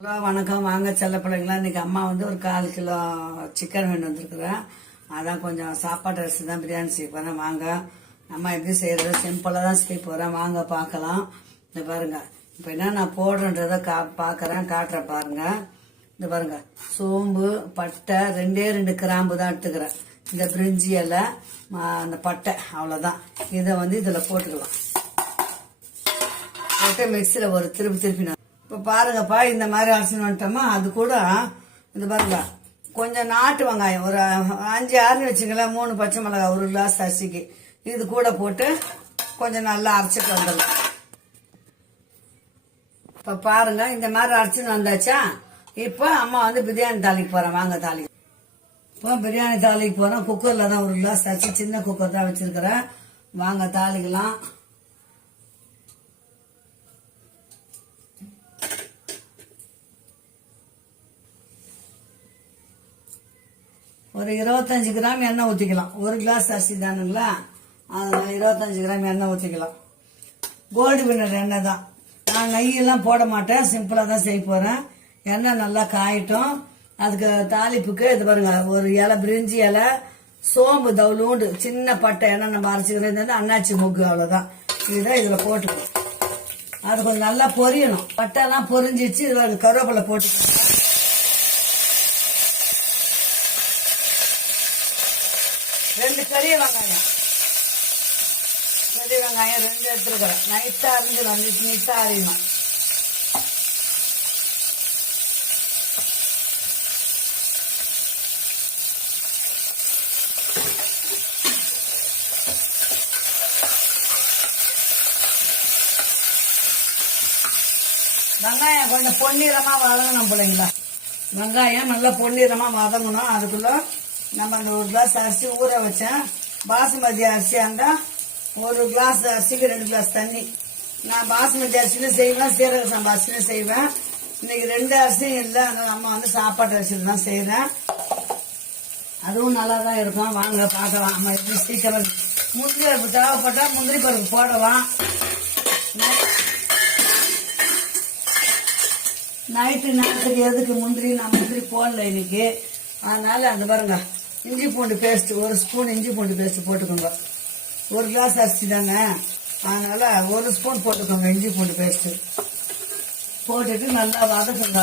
Hello வணக்கம். வாங்க செல்ல பிள்ளைங்களா. இன்னைக்கு அம்மா வந்து ஒரு 1/4 கிலோ சிக்கன் வேணும் வந்திருக்குறேன். அதான் கொஞ்சம் சாப்பாடு அரிசி தான் பிரியாணி செய்ய போறேன். வாங்க அம்மா எப்படி செய்யறது சிம்பிளா தான் செய்ய போறேன். வாங்க பார்க்கலாம். இந்த பாருங்க, இப்போ என்ன நான் போடுறேன்றத பார்க்கறேன், காட்டுறேன் பாருங்க. இந்த பாருங்க, சோம்பு பட்டை 2 கிராம்பு தான் எடுத்துக்கிறேன். இந்த பிரிஞ்சி இலை அந்த பட்டை அவ்வளோதான். இதை வந்து இதில் போட்டுக்கலாம். போட்டு மிக்சியில் ஒரு திருப்பி இப்போ பாருங்கப்பா, இந்த மாதிரி அரிசி வந்துட்டோமா. அது கூட இந்த பாருங்க, கொஞ்சம் நாட்டு வெங்காயம் ஒரு 5-6 வச்சுக்கலாம். 3 பச்சை மிளகாய், 1 கிளாஸ் அரிசிக்கு இது கூட போட்டு கொஞ்சம் நல்லா அரைச்சிட்டு வந்துடலாம். இப்போ பாருங்க, இந்த மாதிரி அரைச்சின்னு வந்தாச்சா. இப்போ அம்மா வந்து பிரியாணி தாளிக்கு போறேன். வாங்க தாளிக்கு. இப்போ பிரியாணி தாளிக்கு போறேன். குக்கர்ல தான் 1 கிளாஸ் அரிசி, சின்ன குக்கர் தான் வச்சிருக்கிறேன். வாங்க தாளிக்கலாம். ஒரு 25 கிராம் எண்ணெய் ஊற்றிக்கலாம். 1 கிளாஸ் அரிசி தானுங்களா, அதனால 25 கிராம் எண்ணெய் ஊற்றிக்கலாம். கோல்டு வின்னர் எண்ணெய் தான். நான் நெய்யெல்லாம் போட மாட்டேன், சிம்பிளாக தான் செய்ய போகிறேன். எண்ணெய் நல்லா காயட்டும். அதுக்கு தாளிப்புக்கு இது பாருங்க, ஒரு இலை பிரிஞ்சி இலை, சோம்பு தவுளூண்டு, சின்ன பட்டை, எண்ணெய் நம்ம அரைச்சிக்கிறது அன்னாச்சி மூக்கு, அவ்வளோதான். இதுதான் இதில் போட்டுக்கணும். அது கொஞ்சம் நல்லா பொரியணும். பட்டைலாம் பொரிஞ்சிச்சு. இதில் கருவேப்பிலை போட்டுக்கணும். 2 பெரிய வெங்காயம் 2 எடுத்துருக்கிறேன். நைட்டா அரிஞ்சிடும், நீட்டா அரியணும். வெங்காயம் கொஞ்சம் பொன்னிறமா வதங்கணும் பிள்ளைங்களா. வெங்காயம் நல்லா பொன்னிறமா வதங்கணும். அதுக்குள்ள நம்ம அந்த 1 கிளாஸ் அரிசி ஊற வச்சேன். பாசுமதி அரிசியா இருந்தா 1 கிளாஸ் அரிசிக்கு 2 கிளாஸ் தண்ணி. நான் பாசுமதி அரிசியும் செய்வேன், சீரக சம்பா அரிசியும் செய்வேன். இன்னைக்கு 2 அரிசியும் இல்லை, அதனால நம்ம வந்து சாப்பாட்டு அரிசியில் தான் செய்யறேன். அதுவும் நல்லா தான் இருக்கும். வாங்க பார்க்கலாம். நம்ம எப்படி சீக்கிரம் முந்திரி பருப்பு தேவைப்பட்டா முந்திரி பருப்பு போடலாம். நைட்டு நேரத்துக்கு எதுக்கு முந்திரி, நான் முந்திரி போடல இன்னைக்கு. அதனால அந்த பாருங்க, இஞ்சி பூண்டு பேஸ்ட் 1 ஸ்பூன் இஞ்சி பூண்டு பேஸ்ட் போட்டுக்கோங்க. 1 கிளாஸ் அரிசி தானே, அதனால 1 ஸ்பூன் போட்டுக்கோங்க இஞ்சி பூண்டு பேஸ்ட். போட்டுட்டு நல்லா வதக்குங்க.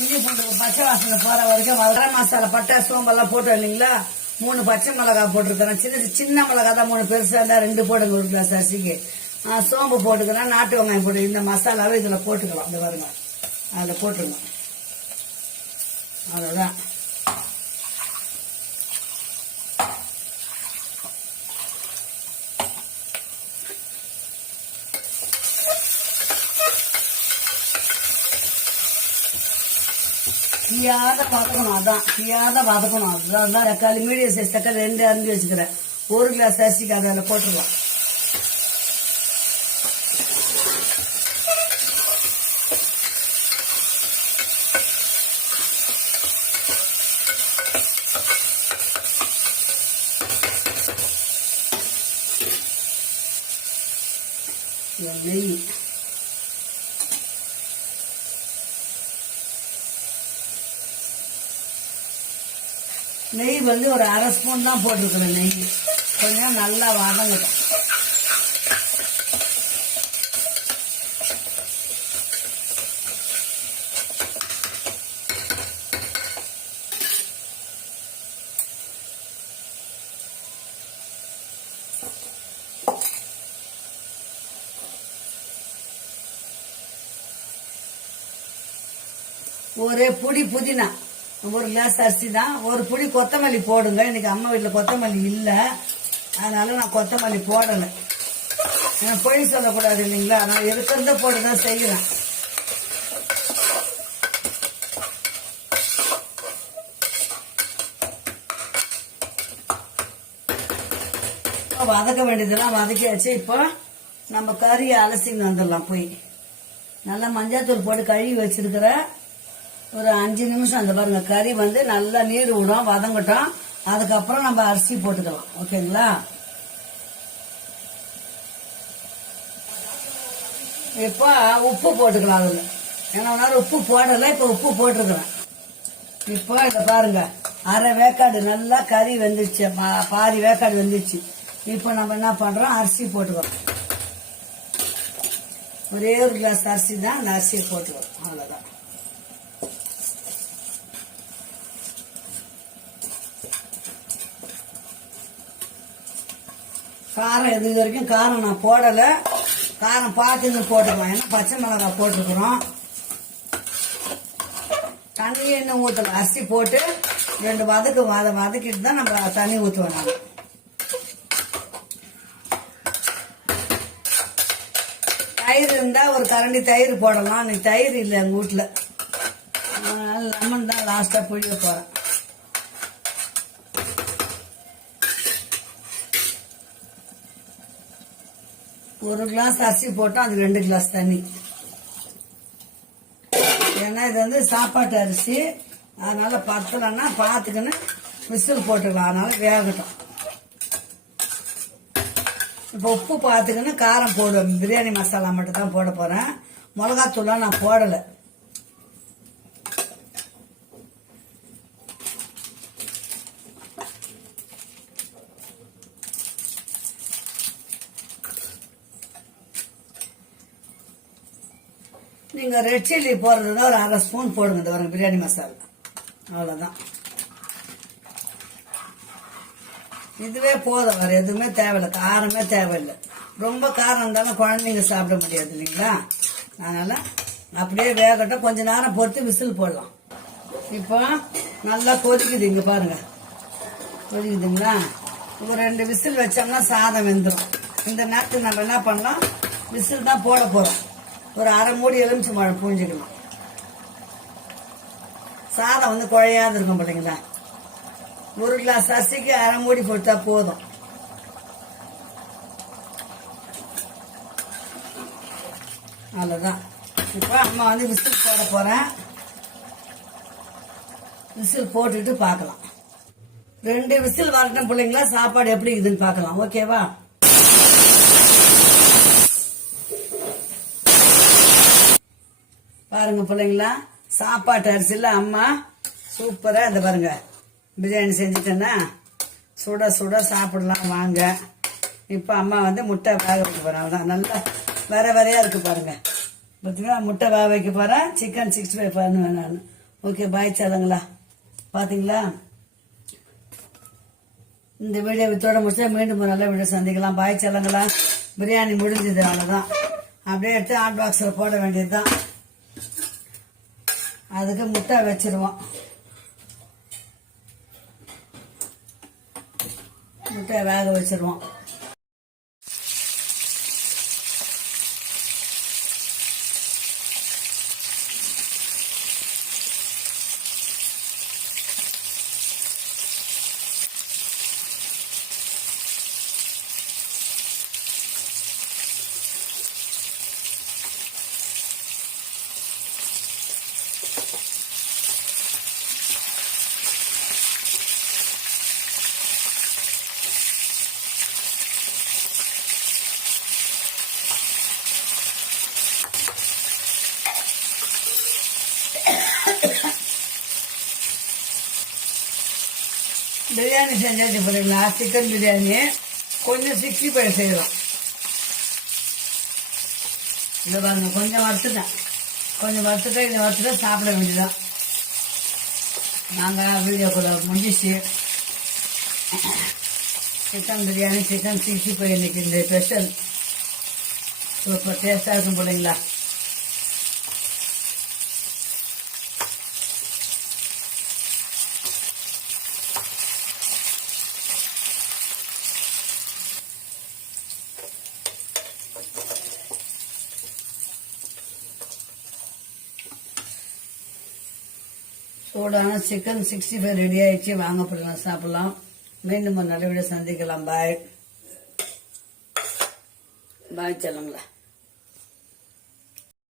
இஞ்சி பூண்டு பச்சை வாசனை போற வரைக்கும் கரம் மசாலா, பட்டை, சோம்பெல்லாம் போட்டு இல்லைங்களா. 3 பச்சை மிளகாய் போட்டிருக்கிறேன். சின்ன மிளகாய் தான் 3, பெருசா இருந்தா 2 போடுங்க 1 கிளாஸ் அரிசிக்கு. சோம்பு போட்டுக்கிறேன், நாட்டு வெங்காயம் போட்டு இந்த மசாலாவை இதுல போட்டுக்கலாம். இந்த பாருங்க, அதில் போட்டுருங்க. அவ்வளோதான். தீயாத வதக்கணும். அதான் தீயாத வதக்கணும். அதுதான் தக்காளி, மீடியம் சைஸ் தக்காளி 2 அரிஞ்சு வச்சுக்கிறேன். 1 கிளாஸ் அரிசிக்கு அதில் போட்டுருவோம். நெய் நெய் வந்து ஒரு 1/2 ஸ்பூன் தான் போட்டிருக்கிறேன். நெய் கொஞ்சம் நல்லா வதங்கட்டும். ஒரு புடி புதினா, 1 கிளாஸ் அரிசி தான். 1 புடி கொத்தமல்லி போடுங்க. இன்னைக்கு அம்மா வீட்டில் கொத்தமல்லி இல்லை, அதனால நான் கொத்தமல்லி போடலை. பொய் சொல்லக்கூடாது இல்லைங்களா, நான் இருக்கிறத போட்டுதான் செய்யறேன். வதக்க வேண்டியதெல்லாம் வதக்கியாச்சு. இப்போ நம்ம கறியை அலசின்னு வந்துடலாம். போய் நல்லா மஞ்சள் போட்டு கழுவி வச்சிருக்கிற ஒரு 5 நிமிஷம். அந்த பாருங்க, கறி வந்து நல்லா நீர் விடும், வதங்கட்டும். அதுக்கப்புறம் நம்ம அரிசி போட்டுக்கலாம். ஓகேங்களா. இப்போ உப்பு போட்டுக்கலாம் அதில். ஏன்னா நேரம் உப்பு போடலை, இப்போ உப்பு போட்டிருக்கிறேன். இப்போ இதை பாருங்க, அரை வேக்காடு நல்லா கறி வெந்துச்சு, பாதி வேக்காடு வெந்துச்சு. இப்போ நம்ம என்ன பண்றோம், அரிசி போட்டுக்கிறோம். ஒரே ஒரு கிளாஸ் அரிசி தான், அந்த அரிசியை போட்டுக்கிறோம். அவ்வளோதான். காரம் இது வரைக்கும் காரம் நான் போடலை. காரம் பார்த்து போட்டுக்கலாம். ஏன்னா பச்சை மிளகாய் போட்டுக்கிறோம். தண்ணி இன்னும் ஊற்றலாம். அரிசி போட்டு 2 வதக்கிட்டு தான் நம்ம தண்ணி ஊற்றுவோம். நாங்கள் தயிர் இருந்தால் ஒரு கரண்டி தயிர் போடலாம். இன்னைக்கு தயிர் இல்லை எங்கள் வீட்டில். அதனால லெமன் தான் லாஸ்ட்டாக புளிய போகிறேன். ஒரு கிளாஸ் அரிசி போட்டோம், அது 2 கிளாஸ் தண்ணி. ஏன்னா இது வந்து சாப்பாட்டு அரிசி, அதனால பத்தலைன்னா பார்த்துக்கின்னு விசில் போட்டுக்கலாம். அதனால வேகட்டும். இப்போ உப்பு பார்த்துக்கின்னு காரம் போடுவேன். பிரியாணி மசாலா மட்டும் தான் போட போறேன். மிளகாத்தூள்லாம் நான் போடலை. நீங்க ரெட் சில்லி போடுறதுனா ஒரு 1/2 ஸ்பூன் போடுங்க. இந்த வரும் பிரியாணி மசாலா, அவ்வளவுதான். இதுவே போதும், வேற எதுவுமே தேவையில்லை. காரமே தேவையில்லை. ரொம்ப காரம் இருந்தாலும் குழந்தைங்க சாப்பிட முடியாது இல்லைங்களா. அதனால அப்படியே வேகட்டும். கொஞ்ச நேரம் பொறுத்து விசில் போடலாம். இப்போ நல்லா கொதிக்குது, இங்க பாருங்க கொதிக்குதுங்களா. ஒரு 2 விசில் வச்சோம்னா சாதம் வெந்துடும். இந்த நேரத்துக்கு நம்ம என்ன பண்ணலாம், விசில் தான் போட போறோம். ஒரு 1/2 மூடி எலுமிச்சம்பழம் பூஞ்சிக்கலாம். சாதம் வந்து குழையாது இருக்கும் பிள்ளைங்களா. ஒரு கிளாஸ் அரிசிக்கு 1/2 மூடி போட்டா போதும். அவ்வளவுதான். இப்போ அம்மா வந்து விசில் போட போறேன். விசில் போட்டுட்டு பார்க்கலாம். 2 விசில் வரட்டும் பிள்ளைங்களா. சாப்பாடு எப்படி இருக்குதுன்னு பார்க்கலாம். ஓகேவா? பாருங்க பிள்ளைங்களா, சாப்பாட்டு அரிசியில் அம்மா சூப்பரா இந்த பாருங்க பிரியாணி செஞ்சுட்டேன்னா சுட சுட சாப்பிடலாம் வாங்க. இப்போ அம்மா வந்து முட்டை வேக வைக்க போறேன். அவ்வளோதான். நல்லா வேற வேறையா இருக்கு பாருங்க. பார்த்தீங்களா, முட்டை வேக வைக்க போறேன். சிக்கன் 65 பண்ணுவேன் நான். ஓகே, பாய் சாதங்களா. பாத்தீங்களா, இந்த வீடியோ வித்தோட முடிச்சா மீண்டும் ஒரு நல்ல வீடியோ சந்திக்கலாம். பாய் சாதங்களா. பிரியாணி முடிஞ்சது, அவ்வளோதான். அப்படியே எடுத்து ஹாட் பாக்ஸில் போட வேண்டியதுதான். அதுக்கு முட்டை வச்சிருவோம். முட்டை வேக வச்சிருவோம். பிரியாணி செஞ்சாச்சு பாருங்களா. சிக்கன் பிரியாணி கொஞ்சம் 65 செய்யலாம். இதை பாருங்க, கொஞ்சம் வறுத்துட்டேன். இதை வறுத்துட்டு சாப்பிட வேண்டியதான். நாங்கள் வீடியோக்குள்ள முடிஞ்சிச்சு. சிக்கன் பிரியாணி, சிக்கன் 65 இன்னைக்கு இந்த ஸ்பெஷல். சூப்பர் டேஸ்டா இருக்கும் பிள்ளைங்களா. சூடான சிக்கன் 65 ரெடி ஆயிடுச்சு. வாங்க போடலாம், சாப்பிடலாம். மீண்டும் ஒரு நல்ல வீடியோ சந்திக்கலாம். பாய் பாய் செல்லுங்களா.